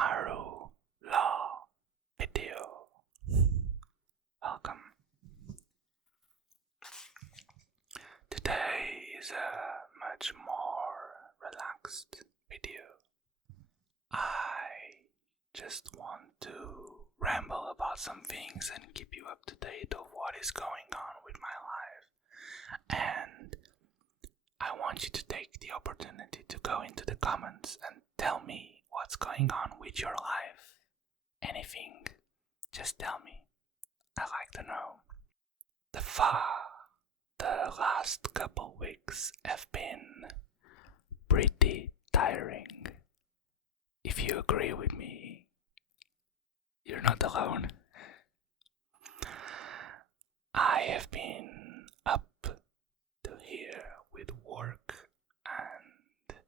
Aru Law video. Welcome. Today is a much more relaxed video. I just want to ramble about some things and keep you up to date of what is going on with my life. And I want you to take the opportunity to go into the comments and tell me what's going on with your life. Anything, just tell me. I like to know. The last couple weeks have been pretty tiring. If you agree with me, you're not alone. I have been up to here with work, and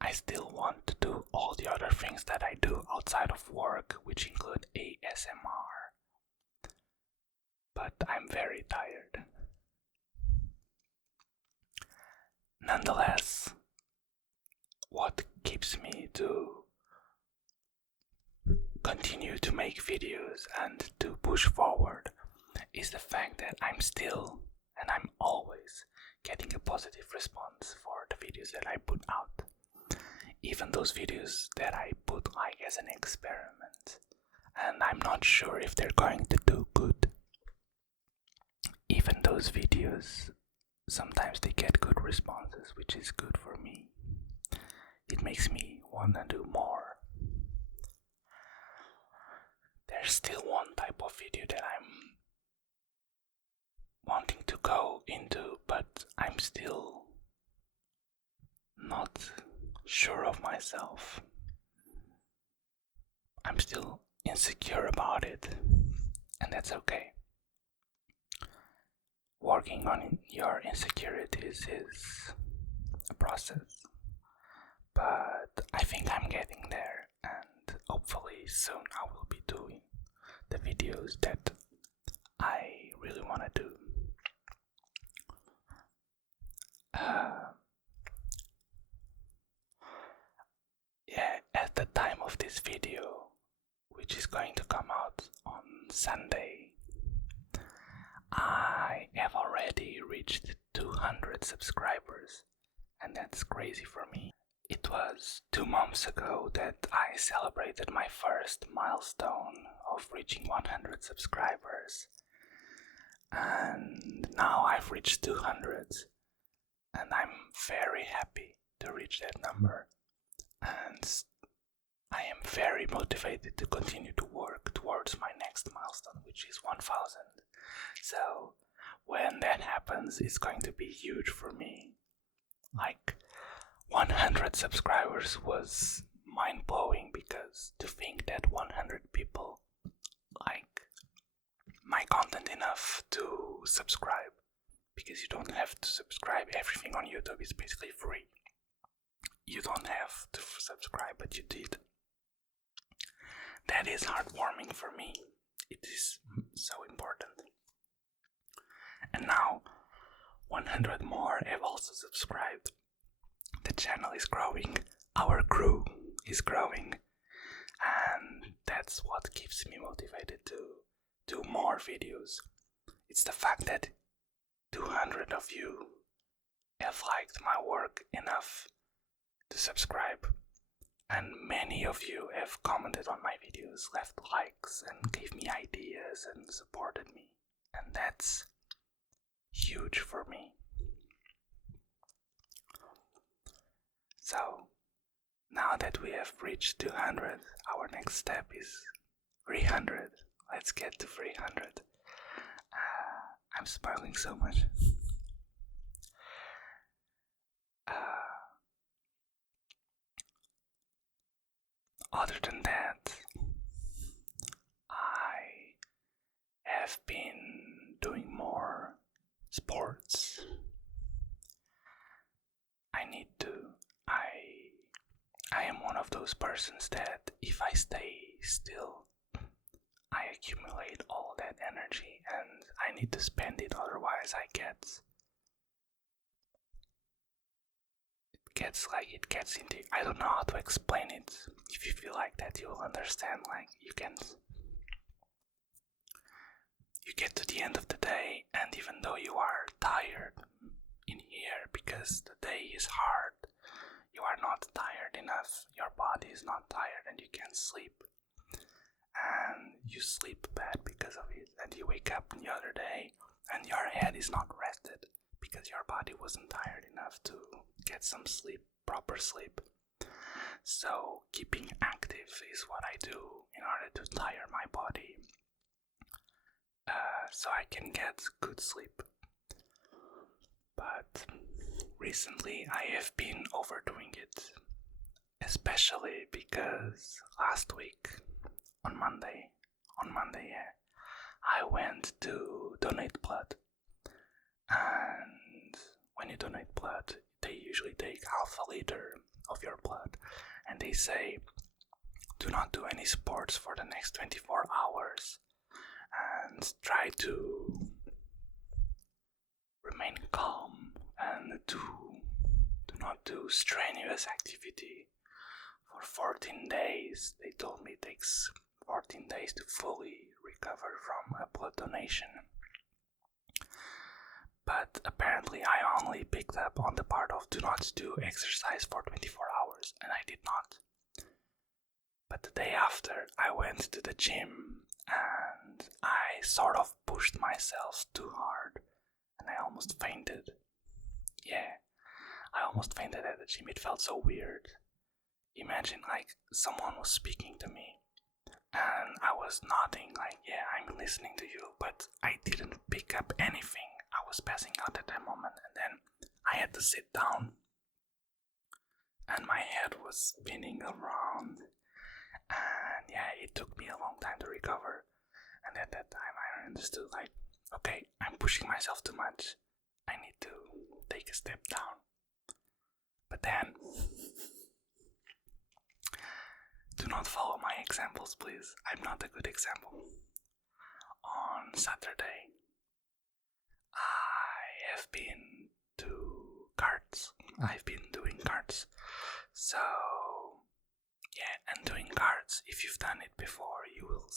I still want to do all the other things that I do outside of work, which include ASMR. But I'm very tired. Nonetheless, what keeps me to continue to make videos and to push forward is the fact that I'm still and I'm always getting a positive response for the videos that I put out. Even those videos that I put like as an experiment and I'm not sure if they're going to do good. Even those videos, sometimes they get good responses, which is good for me. It makes me want to do more. There's still one type of video that I'm wanting to go into, but I'm still not sure of myself. I'm still insecure about it, and that's okay. Working on your insecurities is a process, but I think I'm getting there, and hopefully soon I will be doing the videos that I really want to do. At the time of this video, which is going to come out on Sunday, I have already reached 200 subscribers, and that's crazy for me. It was 2 months ago that I celebrated my first milestone of reaching 100 subscribers, and now I've reached 200, and I'm very happy to reach that number, and I am very motivated to continue to work towards my next milestone, which is 1000. So when that happens, it's going to be huge for me. Like 100 subscribers was mind-blowing, because to think that 100 people like my content enough to subscribe, because you don't have to subscribe. Everything on YouTube is basically free. You don't have to subscribe, but you did. That is heartwarming for me. It is so important. And now 100 more have also subscribed. The channel is growing, our crew is growing, and that's what keeps me motivated to do more videos. It's the fact that 200 of you have liked my work enough to subscribe, and many of you have commented on my videos, left likes, and gave me ideas and supported me, and that's huge for me. So now that we have reached 200, our next step is 300. Let's get to 300. I'm smiling so much. Other than that, I have been doing more sports. I am one of those persons that if I stay still, I accumulate all that energy and I need to spend it, otherwise it gets into, I don't know how to explain it. If you feel like like that, you will understand. Like, you get to the end of the day, and even though you are tired in here because the day is hard, you are not tired enough. Your body is not tired, and you can't sleep. And you sleep bad because of it, and you wake up the other day, and your head is not rested because your body wasn't tired enough to get some sleep, proper sleep. So keeping active is what I do in order to tire my body, so I can get good sleep. But recently I have been overdoing it, especially because last week on Monday, I went to donate blood. And when you donate blood, they usually take half a liter of your blood, and they say, do not do any sports for the next 24 hours, and try to remain calm, and do not do strenuous activity for 14 days. They told me it takes 14 days to fully recover from a blood donation. But apparently I only picked up on the part of do not do exercise for 24 hours, and I did not. But the day after, I went to the gym, and I sort of pushed myself too hard, and I almost fainted. Yeah, I almost fainted at the gym. It felt so weird. Imagine, like, someone was speaking to me, and I was nodding, like, yeah, I'm listening to you, but I didn't pick up anything. I was passing out at that moment, and then I had to sit down, and my head was spinning around, and yeah, it took me a long time to recover. And at that time I understood, like, okay, I'm pushing myself too much, I need to take a step down. But then, do not follow my examples, please. I'm not a good example. On Saturday, I have been to carts. I've been doing carts. So, yeah, and doing carts, if you've done it before, you will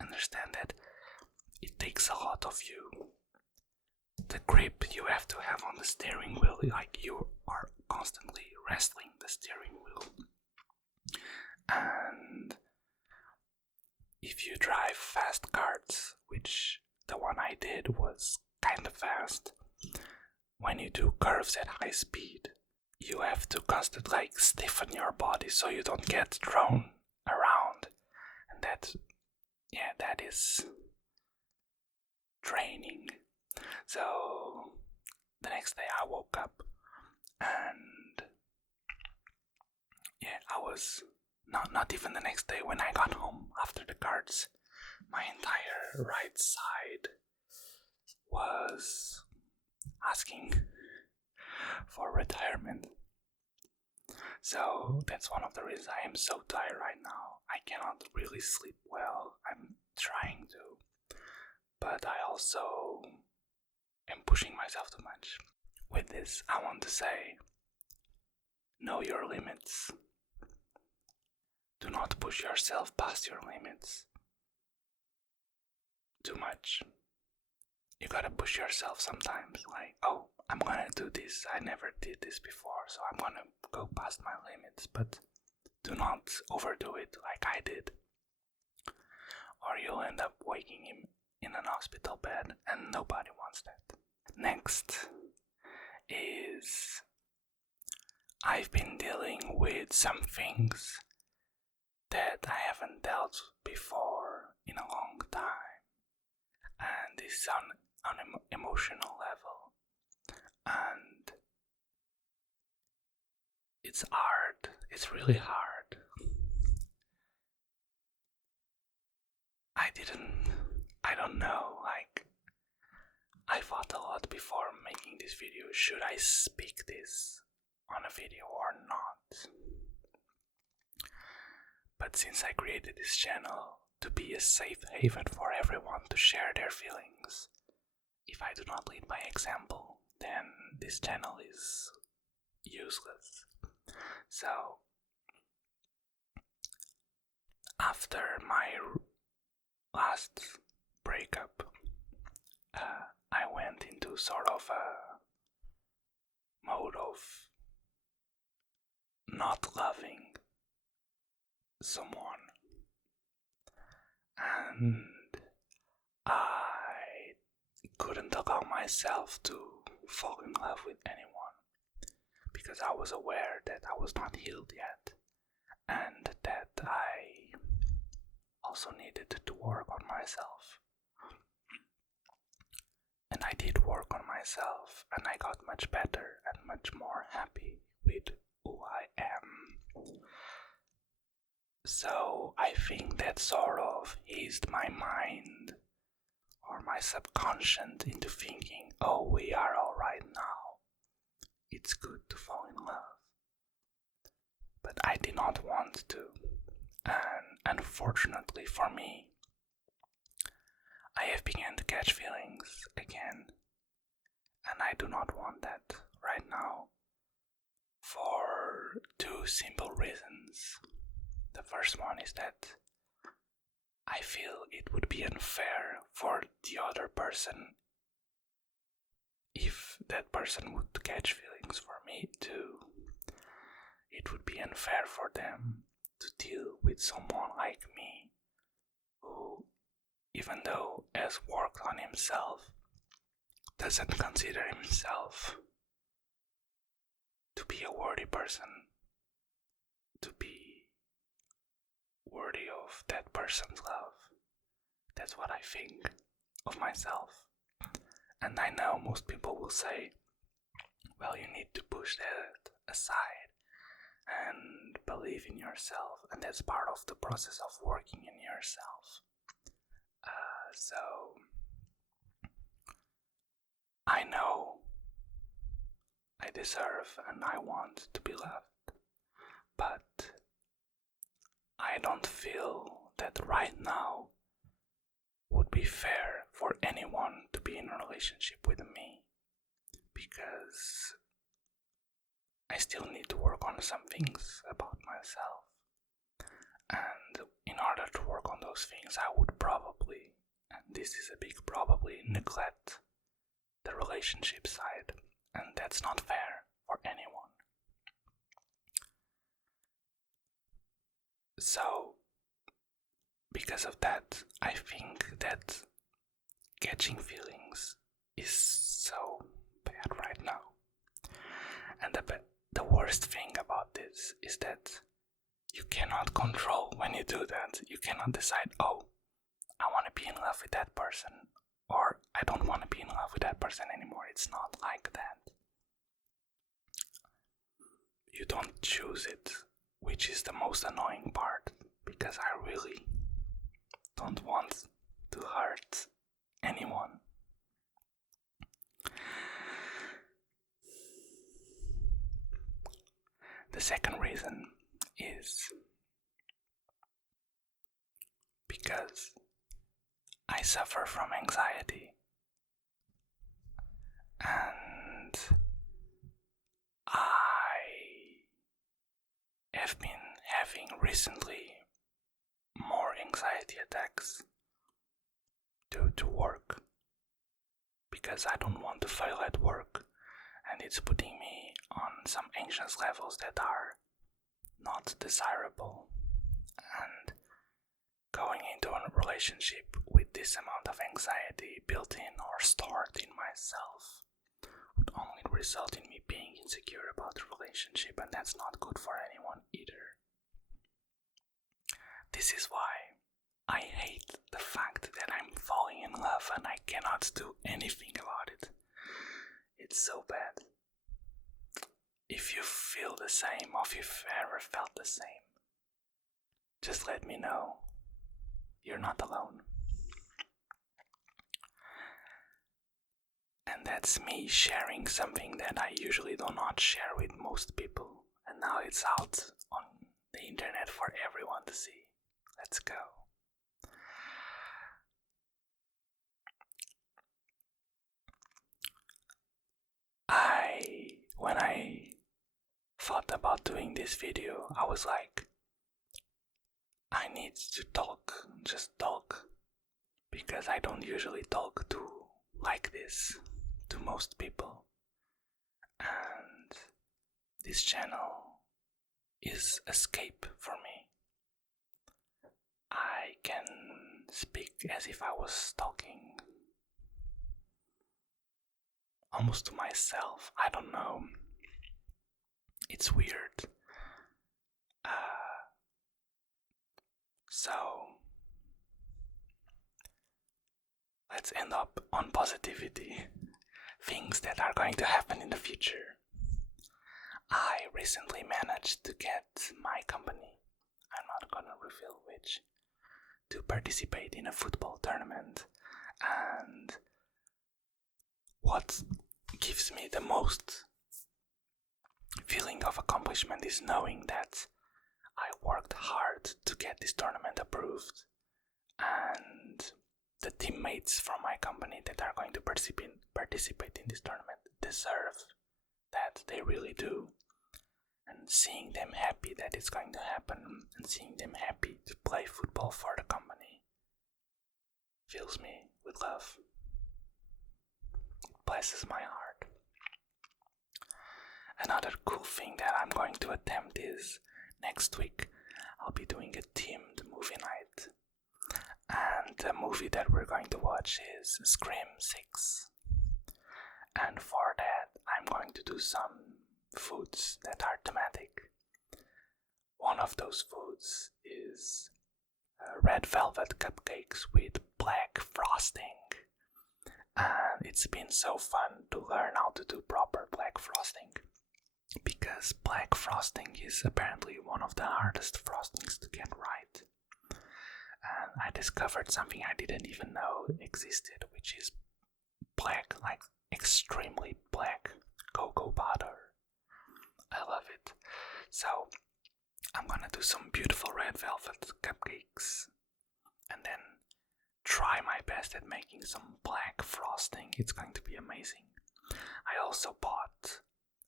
understand that it takes a lot of you. The grip you have to have on the steering wheel, like you are constantly wrestling the steering wheel. And if you drive fast carts, which the one I did was kind of fast, when you do curves at high speed, you have to constantly, like, stiffen your body so you don't get thrown around. And that is draining. So the next day I woke up, and yeah, I was not even the next day. When I got home after the cards, my entire right side was asking for retirement. So that's one of the reasons I am so tired right now. I cannot really sleep well. I'm trying to, but I also am pushing myself too much. With this, I want to say, know your limits. Do not push yourself past your limits too much. You gotta push yourself sometimes, like, oh, I'm gonna do this, I never did this before, so I'm gonna go past my limits. But do not overdo it like I did, or you'll end up waking him in an hospital bed, and nobody wants that. Next is, I've been dealing with some things that I haven't dealt before in a long time, and this is on an emotional level, and it's hard. It's really hard. I don't know, like, I thought a lot before making this video. Should I speak this on a video or not? But since I created this channel to be a safe haven for everyone to share their feelings, if I do not lead by example, then this channel is useless. So after my last breakup, I went into sort of a mode of not loving someone, and I couldn't allow myself to fall in love with anyone because I was aware that I was not healed yet and that I also needed to work on myself. And I did work on myself, and I got much better and much more happy with who I am. So I think that sort of eased my mind or my subconscious into thinking, oh, we are alright now. It's good to fall in love. But I did not want to. And unfortunately for me, I have begun to catch feelings again. And I do not want that right now for two simple reasons. The first one is that I feel it would be unfair for the other person if that person would catch feelings for me too. It would be unfair for them to deal with someone like me who, even though has worked on himself, doesn't consider himself to be a worthy person, to be worthy of that person's love. That's what I think of myself. And I know most people will say, well, you need to push that aside and believe in yourself, and that's part of the process of working in yourself. So I know I deserve and I want to be loved, but I don't feel that right now would be fair for anyone to be in a relationship with me, because I still need to work on some things about myself. And in order to work on those things, I would probably, and this is a big probably, neglect the relationship side. And that's not fair for anyone. So, because of that, I think that catching feelings is so bad right now. And the worst thing about this is that you cannot control when you do that. You cannot decide, oh, I want to be in love with that person, or I don't want to be in love with that person anymore. It's not like that. You don't choose it, which is the most annoying part, because I really don't want to hurt anyone. The second reason is because I suffer from anxiety, and I have been having recently more anxiety attacks due to work, because I don't want to fail at work, and it's putting me on some anxious levels that are not desirable. And going into a relationship with this amount of anxiety built in or stored in myself would only result in me being insecure about the relationship, and that's not good for anyone either. This is why I hate the fact that I'm falling in love and I cannot do anything about it. It's so bad. If you feel the same, or if you've ever felt the same, just let me know. You're not alone. And that's me sharing something that I usually do not share with most people. And now it's out on the internet for everyone to see. Let's go. When I thought about doing this video, I was like, I need to talk, just talk, because I don't usually talk to like this to most people. And this channel is escape for me. I can speak as if I was talking almost to myself. I don't know. It's weird. So let's end up on positivity. Things that are going to happen in the future. I recently managed to get my company, I'm not gonna reveal which, to participate in a football tournament. And what gives me the most feeling of accomplishment is knowing that I worked hard to get this tournament approved, and the teammates from my company that are going to participate in this tournament deserve that. They really do. And seeing them happy that it's going to happen, and seeing them happy to play football for the company, fills me with love. It blesses my heart. Another cool thing that I'm going to attempt is next week I'll be doing a themed movie night. And the movie that we're going to watch is Scream 6. And for that, I'm going to do some foods that are thematic. One of those foods is red velvet cupcakes with black frosting. And it's been so fun to learn how to do proper black frosting, because black frosting is apparently one of the hardest frostings to get right. And I discovered something I didn't even know existed, which is black, like extremely black cocoa butter. I love it. So I'm gonna do some beautiful red velvet cupcakes and then try my best at making some black frosting. It's going to be amazing. I also bought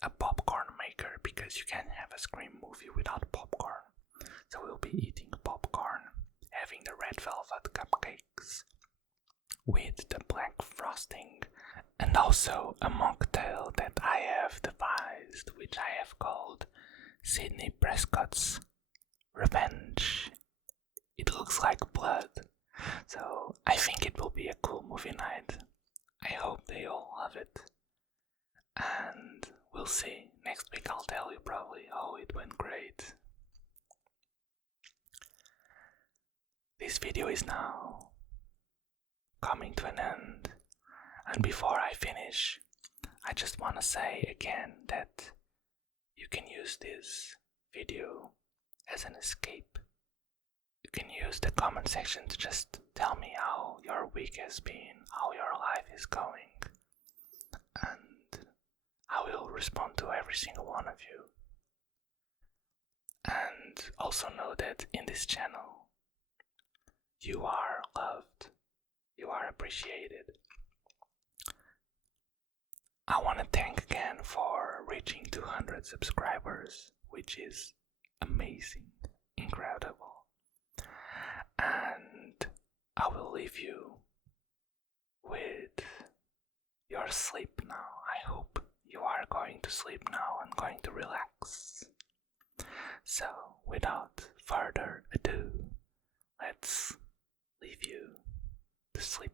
a popcorn maker because you can't have a Scream movie without popcorn. So we'll be eating popcorn, having the red velvet cupcakes with the black frosting, and also a mocktail that I have devised, which I have called Sidney Prescott's Revenge. It looks like blood, so I think it will be a cool movie night. I hope they all love it. And we'll see. Next week I'll tell you probably. Oh, it went great. This video is now coming to an end. And before I finish, I just want to say again that you can use this video as an escape. You can use the comment section to just tell me how your week has been, how your life is going, and I will respond to every single one of you. And also know that in this channel, you are loved, you are appreciated. I want to thank again for reaching 200 subscribers, which is amazing, incredible. And I will leave you with your sleep now. I hope you are going to sleep now and going to relax. So, without further ado, let's leave you to sleep.